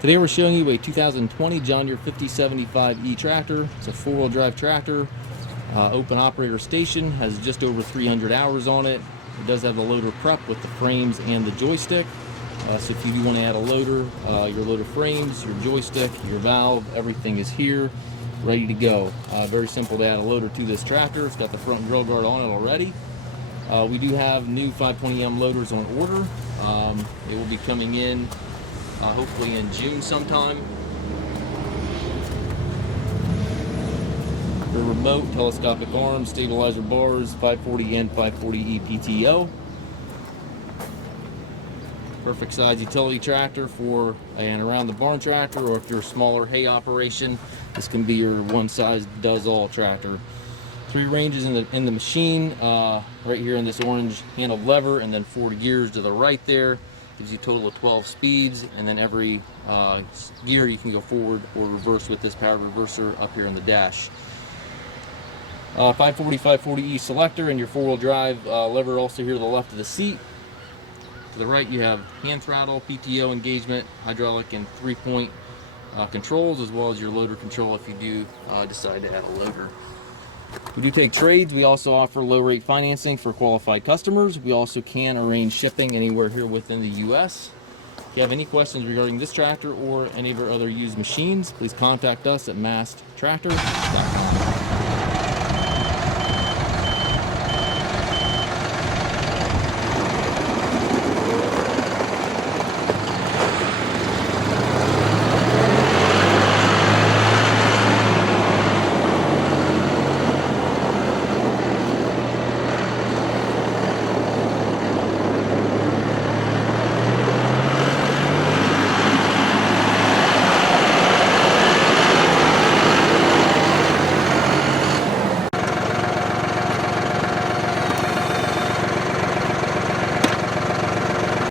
Today we're showing you a 2020 John Deere 5075E tractor. It's a four-wheel drive tractor, open operator station, has just over 300 hours on it. It does have the loader prep with the frames and the joystick. So if you do want to add a loader, your loader frames, your joystick, your valve, everything is here, ready to go. Very simple to add a loader to this tractor. It's got the front grill guard on it already. We do have new 520M loaders on order. They will be coming in hopefully in June sometime. For remote, telescopic arms, stabilizer bars, 540 and 540E PTO. Perfect size utility tractor for an around the barn tractor, or if you're a smaller hay operation, this can be your one size does all tractor. 3 ranges in the machine, right here in this orange handled lever, and then 4 gears to the right there. Gives you a total of 12 speeds, and then every gear you can go forward or reverse with this powered reverser up here in the dash. 540, 540E selector, and your 4-wheel drive lever also here to the left of the seat. To the right you have hand throttle, PTO engagement, hydraulic and 3-point controls, as well as your loader control if you do decide to add a loader. We do take trades. We also offer low rate financing for qualified customers. We also can arrange shipping anywhere here within the US. If you have any questions regarding this tractor or any of our other used machines, please contact us at Mast Tractor.